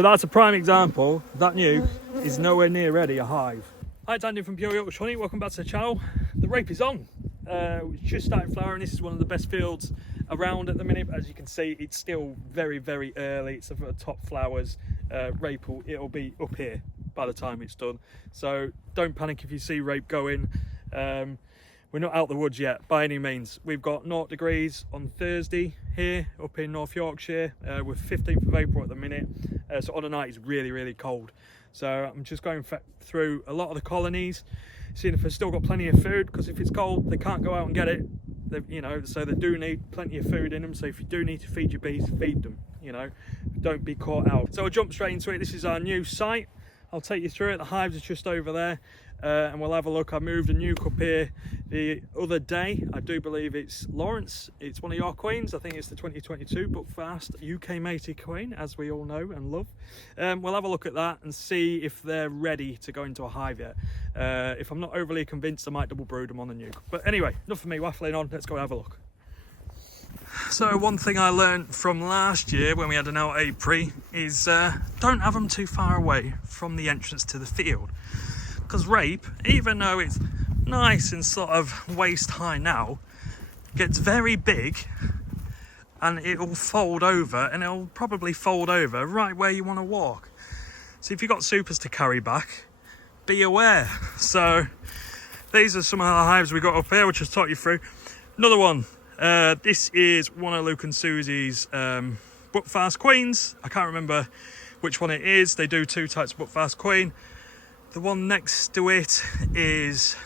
But that's a prime example. That nuke is nowhere near ready, a hive. Hi, it's Andy from North Yorkshire Honey. Welcome back to the channel. The rape is on. It's just started flowering. This is one of the best fields around at the minute. As you can see, it's still very, very early. It's the top flowers. Rape it'll be up here by the time it's done. So don't panic if you see rape going. We're not out the woods yet by any means. We've got 0 degrees on Thursday here up in North Yorkshire. We're 15th of April at the minute. So on a night it's really, really cold. So I'm just going through a lot of the colonies, seeing if they've still got plenty of food, because if it's cold they can't go out and get it. So they do need plenty of food in them. So if you do need to feed your bees, feed them, don't be caught out. So I'll jump straight into it. This is our new site. I'll take you through it. The hives are just over there, and we'll have a look. I moved a nuke up here the other day. I do believe it's Lawrence. It's one of your queens. I think it's the 2022 Buckfast UK mated queen, as we all know and love. We'll have a look at that and see if they're ready to go into a hive yet. If I'm not overly convinced, I might double brood them on the nuke. But anyway, enough of me waffling on. Let's go have a look. So one thing I learned from last year when we had an out apiary is don't have them too far away from the entrance to the field, because rape, even though it's nice and sort of waist high now, gets very big and it'll fold over, and it'll probably fold over right where you want to walk. So if you've got supers to carry back, be aware. So these are some of the hives we got up here, which I'll talk you through. Another one. This is one of Luke and Susie's Buckfast queens. I can't remember which one it is. They do 2 types of Buckfast queen. The one next to it is,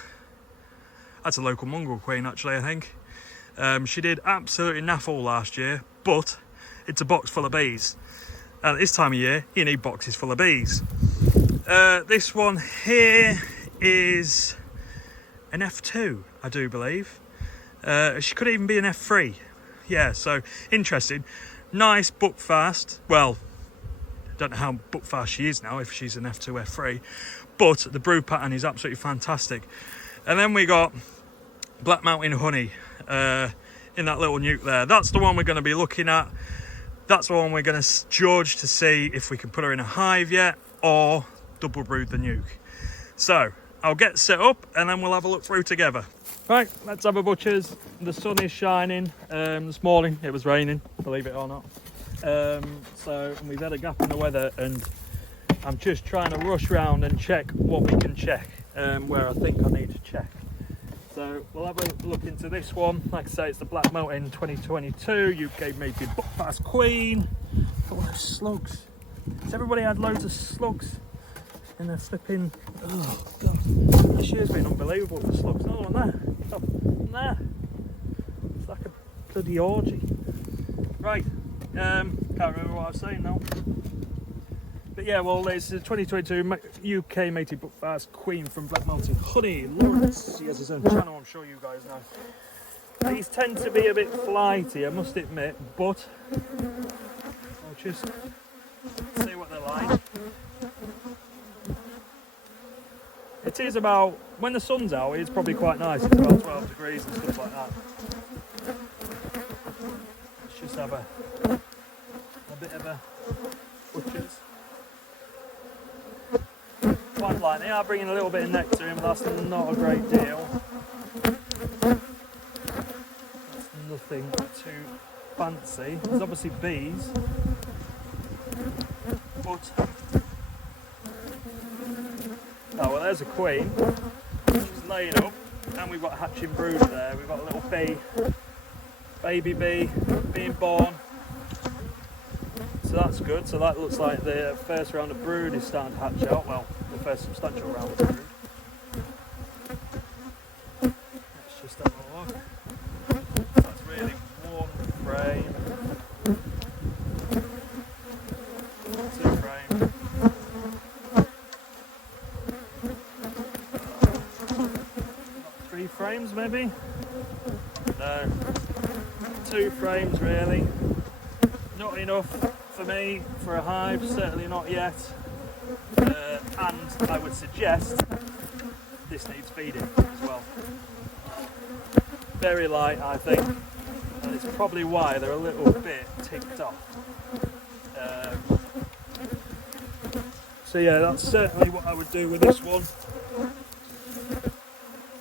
that's a local mongrel queen actually, I think. She did absolutely naff all last year, but it's a box full of bees. And at this time of year, you need boxes full of bees. This one here is an F2, I do believe. She could even be an F3. Yeah, so interesting. Nice Buckfast. Well, I don't know how Buckfast she is now, if she's an F2, F3. But the brood pattern is absolutely fantastic. And then we got Black Mountain Honey in that little nuke there. That's the one we're going to be looking at. That's the one we're going to judge to see if we can put her in a hive yet or double brood the nuke. So I'll get set up and then we'll have a look through together. Right, let's have a butcher's. The sun is shining. This morning it was raining, believe it or not. So we've had a gap in the weather, and I'm just trying to rush round and check what we can check, where I think I need to check. So we'll have a look into this one. Like I say, it's the Black Mountain 2022 UK mated Buckfast queen. Look at those slugs. Has everybody had loads of slugs in their flipping? Oh god, this year's been unbelievable for slugs. Another one there. Oh, there. It's like a bloody orgy. Right, can't remember what I was saying now. But yeah, well, it's the 2022 UK mated Buckfast queen from Black Mountain Honey. Lawrence, he has his own channel, I'm sure you guys know. These tend to be a bit flighty, I must admit, but I'll just see what they're like. It is about, when the sun's out, it's probably quite nice. It's about 12 degrees and stuff like that. Let's just have a bit of a butcher's. Quite light. They are bringing a little bit of nectar in, but that's not a great deal. That's nothing too fancy. There's obviously bees, but oh well, there's a queen. She's laying up, and we've got a hatching brood there. We've got a little baby bee being born. So that's good. So that looks like the first round of brood is starting to hatch out. Well, the first substantial round of brood. Let's just have a look. That's really one frame. 2 frames. 3 frames maybe? No. 2 frames really. Not enough for me for a hive, certainly not yet. And I would suggest this needs feeding as well. Very light, I think, and it's probably why they're a little bit ticked off. So yeah, that's certainly what I would do with this one.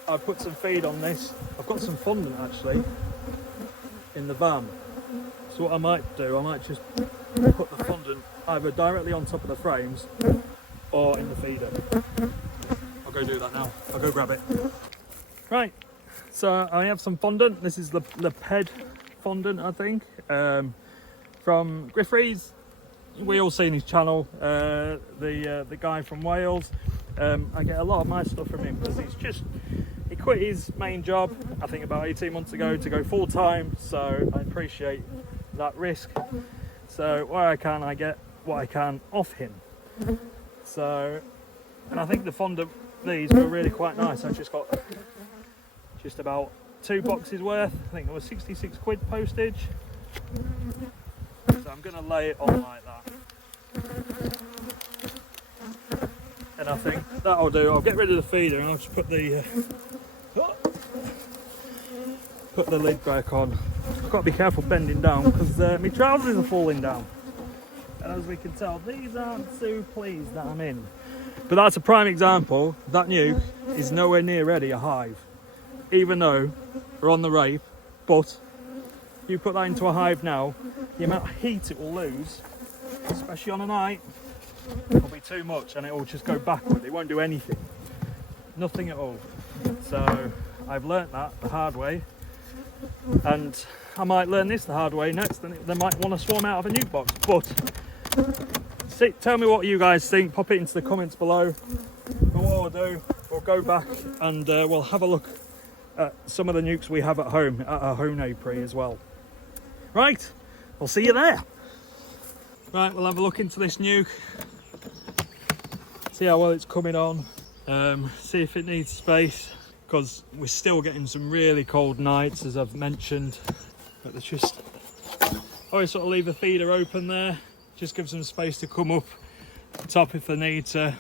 I'd put some feed on this. I've got some fondant actually in the van. So what I might do, I might just put the fondant either directly on top of the frames or in the feeder. I'll go do that now. I'll go grab it. Right, so I have some fondant. This is the ped fondant, I think, from Griffrey's. We all seen his channel, the guy from Wales. I get a lot of my stuff from him because he quit his main job, I think about 18 months ago, to go full time. So I appreciate that risk. So where I can, I get what I can off him. So, and I think the fondant, these were really quite nice. I just got just about 2 boxes worth. I think it was 66 quid postage. So I'm going to lay it on like that. And I think that'll do. I'll get rid of the feeder and I'll just put the lid back on. I've got to be careful bending down because my trousers are falling down. And as we can tell, these aren't so pleased that I'm in. But that's a prime example. That nuke is nowhere near ready a hive. Even though we're on the rape, but you put that into a hive now, the amount of heat it will lose, especially on a night, will be too much and it will just go backward. It won't do anything. Nothing at all. So I've learnt that the hard way. And I might learn this the hard way next, and they might want to swarm out of a nuke box. But tell me what you guys think. Pop it into the comments below. And what we'll do, we'll go back and we'll have a look at some of the nukes we have at home, at our home apiary as well. Right, we'll see you there. Right, we'll have a look into this nuke. See how well it's coming on. See if it needs space, because we're still getting some really cold nights, as I've mentioned. But let's just always sort of leave the feeder open there. Just give some space to come up the top if they need to.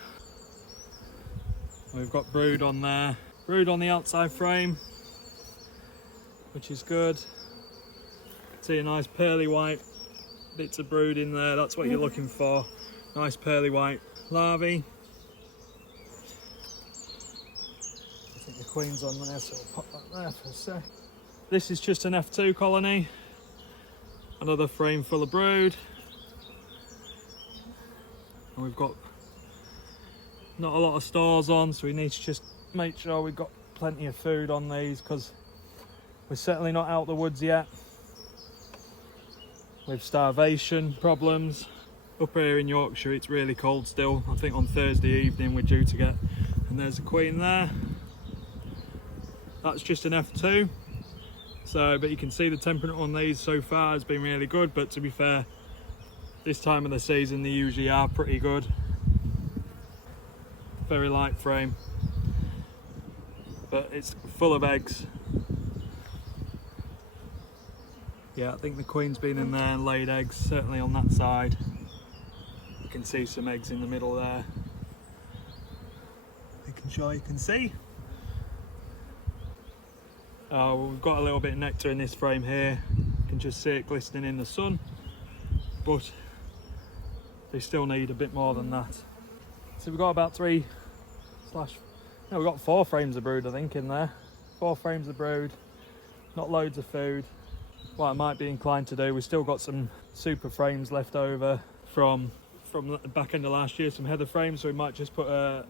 We've got brood on there. Brood on the outside frame, which is good. See a nice pearly white bits of brood in there. That's what you're looking for. Nice pearly white larvae. I think the queen's on there, so we'll pop that there for a sec. This is just an F2 colony. Another frame full of brood. And we've got not a lot of stores on, so we need to just make sure we've got plenty of food on these, because we're certainly not out the woods yet with starvation problems. Up here in Yorkshire it's really cold still. I think on Thursday evening we're due to get, and there's a queen there. That's just an F2. So, but you can see the temperature on these so far has been really good, but to be fair, this time of the season they usually are pretty good. Very light frame, but it's full of eggs. Yeah, I think the queen's been in there and laid eggs, certainly on that side. You can see some eggs in the middle there. Making sure you can see. Oh, we've got a little bit of nectar in this frame here. You can just see it glistening in the sun, but they still need a bit more than that. So we've got about we've got 4 frames of brood, I think, in there. 4 frames of brood, not loads of food. What I might be inclined to do, we've still got some super frames left over from the back end of last year, some heather frames, so we might just put a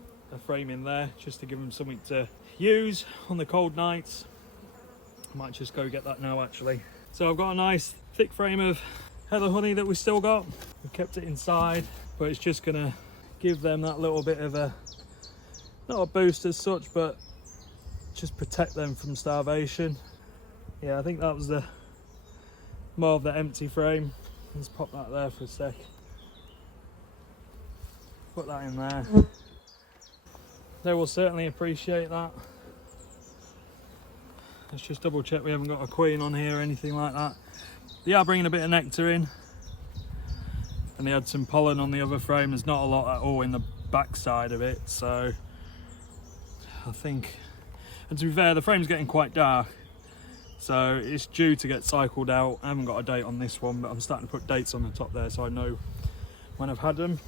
frame in there just to give them something to use on the cold nights. I might just go get that now actually. So I've got a nice thick frame of heather honey that we still got. We've kept it inside, but it's just gonna give them that little bit of a, not a boost as such, but just protect them from starvation. Yeah, I think that was the more of the empty frame. Let's pop that there for a sec. Put that in there. They will certainly appreciate that. Let's just double check we haven't got a queen on here or anything like that. They are bringing a bit of nectar in, and they had some pollen on the other frame. There's not a lot at all in the back side of it, so I think, and to be fair, the frame's getting quite dark, so it's due to get cycled out. I haven't got a date on this one, but I'm starting to put dates on the top there so I know when I've had them.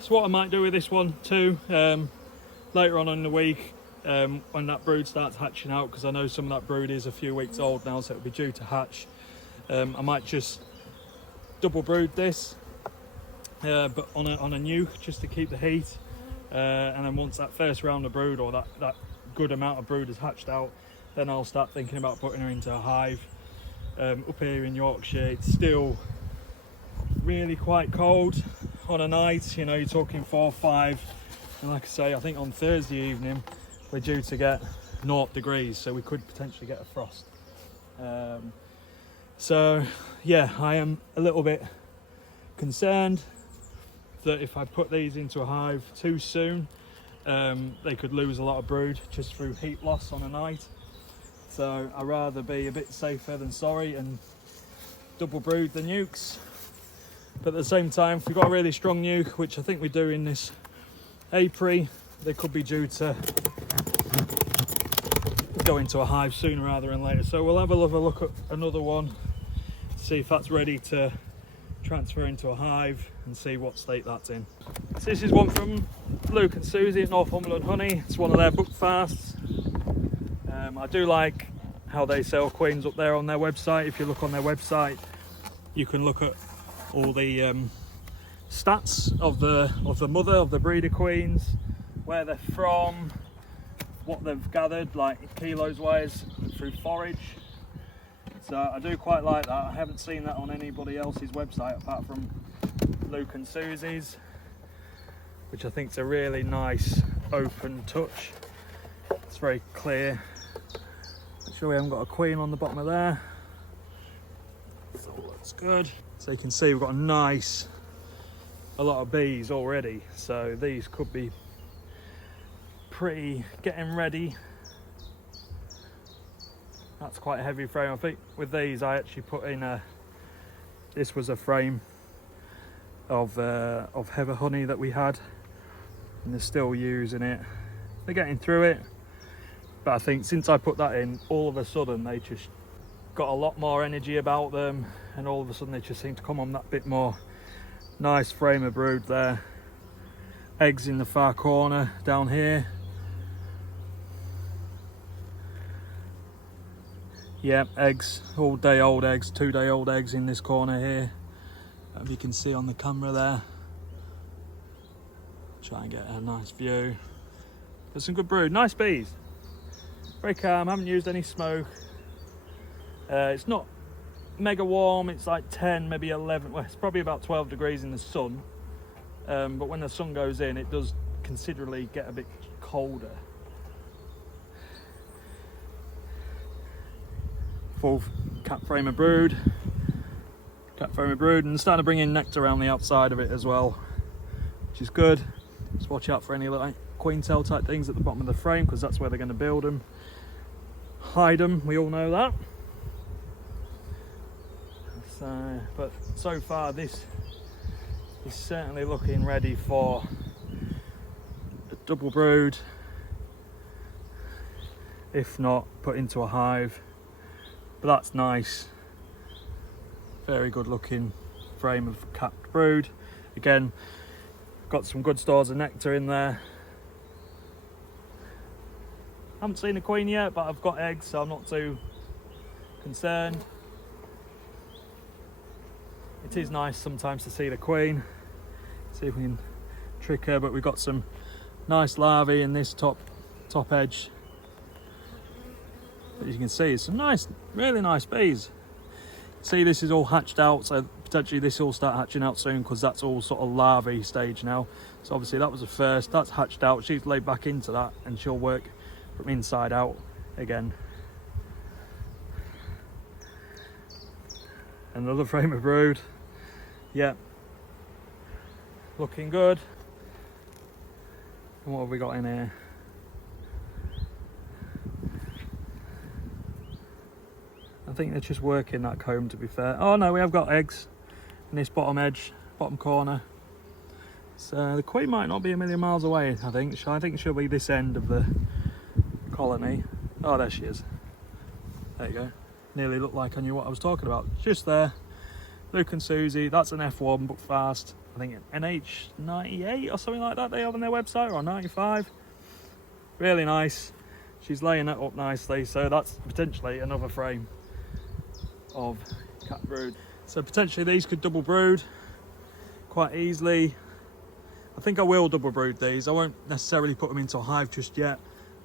So what I might do with this one too, later on in the week, when that brood starts hatching out, because I know some of that brood is a few weeks old now, so it'll be due to hatch. I might just double brood this, but on a nuke, just to keep the heat. And then once that first round of brood, or that good amount of brood has hatched out, then I'll start thinking about putting her into a hive. Up here in Yorkshire, it's still really quite cold on a night, you know, you're talking 4 or 5, and like I say, I think on Thursday evening we're due to get 0 degrees, so we could potentially get a frost. So yeah, I am a little bit concerned that if I put these into a hive too soon, they could lose a lot of brood just through heat loss on a night. So I'd rather be a bit safer than sorry and double brood the nukes. But at the same time, if we've got a really strong nuke, which I think we do in this apiary, they could be due to go into a hive sooner rather than later. So we'll have a look at another one, see if that's ready to transfer into a hive and see what state that's in. So this is one from Luke and Susie at Northumberland Honey. It's one of their book fasts. I do like how they sell queens up there on their website. If you look on their website, you can look at all the stats of the mother of the breeder queens, where they're from, what they've gathered, like kilos wise, through forage. So I do quite like that. I haven't seen that on anybody else's website apart from Luke and Susie's, which I think is a really nice open touch. It's very clear. Make sure we haven't got a queen on the bottom of there. So looks good. So you can see we've got a lot of bees already. So these could be pretty getting ready. That's quite a heavy frame. I think with these I actually put in this was a frame of heather honey that we had, and they're still using it. They're getting through it, but I think since I put that in, all of a sudden they just got a lot more energy about them, and all of a sudden they just seem to come on that bit more. Nice frame of brood there. Eggs in the far corner down here. Yeah, eggs, all day old eggs, 2-day old eggs in this corner here. As you can see on the camera there. Try and get a nice view. There's some good brood, nice bees. Very calm, haven't used any smoke. It's not mega warm, it's like 10, maybe 11, well it's probably about 12 degrees in the sun. But when the sun goes in, it does considerably get a bit colder. Full cap frame of brood, and starting to bring in nectar around the outside of it as well, which is good. Just watch out for any like queen cell type things at the bottom of the frame, because that's where they're going to build them, hide them, we all know that. So, but so far this is certainly looking ready for a double brood, if not put into a hive. But that's nice, very good looking frame of capped brood. Again, got some good stores of nectar in there. Haven't seen a queen yet, but I've got eggs, so I'm not too concerned. It is nice sometimes to see the queen. See if we can trick her, but we've got some nice larvae in this top edge. As you can see, some nice, really nice bees. See, this is all hatched out, so potentially this will start hatching out soon, because that's all sort of larvae stage now. So obviously that was the first, that's hatched out. She's laid back into that, and she'll work from inside out again. Another frame of brood. Yeah, looking good. And what have we got in here? I think they're just working that comb, to be fair. Oh no, we have got eggs in this bottom edge, bottom corner. So the queen might not be a million miles away, I think. I think she'll be this end of the colony. Oh, there she is. There you go. Nearly looked like I knew what I was talking about. Just there. Luke and Susie, that's an F1 but fast. I think NH98 or something like that they have on their website, or 95. Really nice. She's laying that up nicely, so that's potentially another frame of cat brood. So potentially these could double brood quite easily. I think I will double brood these. I won't necessarily put them into a hive just yet.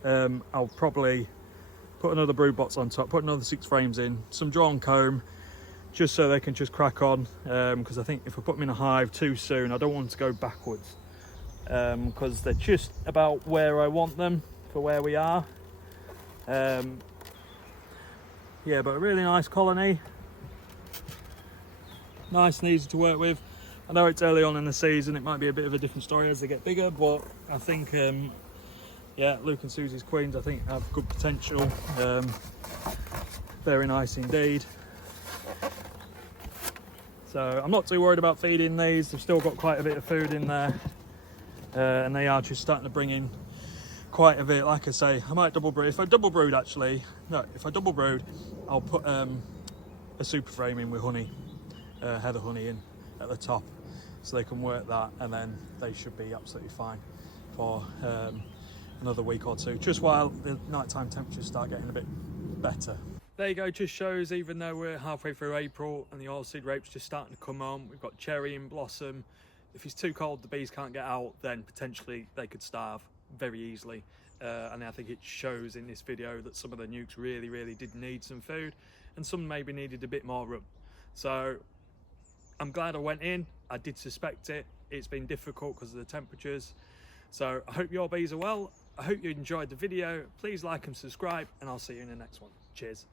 I'll probably put another brood box on top, put another 6 frames in, some drawn comb, just so they can just crack on, because I think if I put them in a hive too soon, I don't want them to go backwards, because they're just about where I want them for where we are. Yeah, but a really nice colony, nice and easy to work with. I know it's early on in the season, it might be a bit of a different story as they get bigger, but I think yeah, Luke and Susie's queens I think have good potential. Very nice indeed. So I'm not too worried about feeding these. They've still got quite a bit of food in there, and they are just starting to bring in quite a bit. Like I say, I might double brood. If I double brood, actually, no, if I double brood, I'll put a super frame in with honey, heather honey in at the top, so they can work that, and then they should be absolutely fine for another week or two, just while the nighttime temperatures start getting a bit better. There you go, just shows even though we're halfway through April and the oilseed rape's just starting to come on, we've got cherry in blossom. If it's too cold, the bees can't get out, then potentially they could starve very easily. And I think it shows in this video that some of the nukes really did need some food, and some maybe needed a bit more room. So I'm glad I went in. I did suspect it. It's been difficult because of the temperatures. So I hope your bees are well. I hope you enjoyed the video. Please like and subscribe, and I'll see you in the next one. Cheers.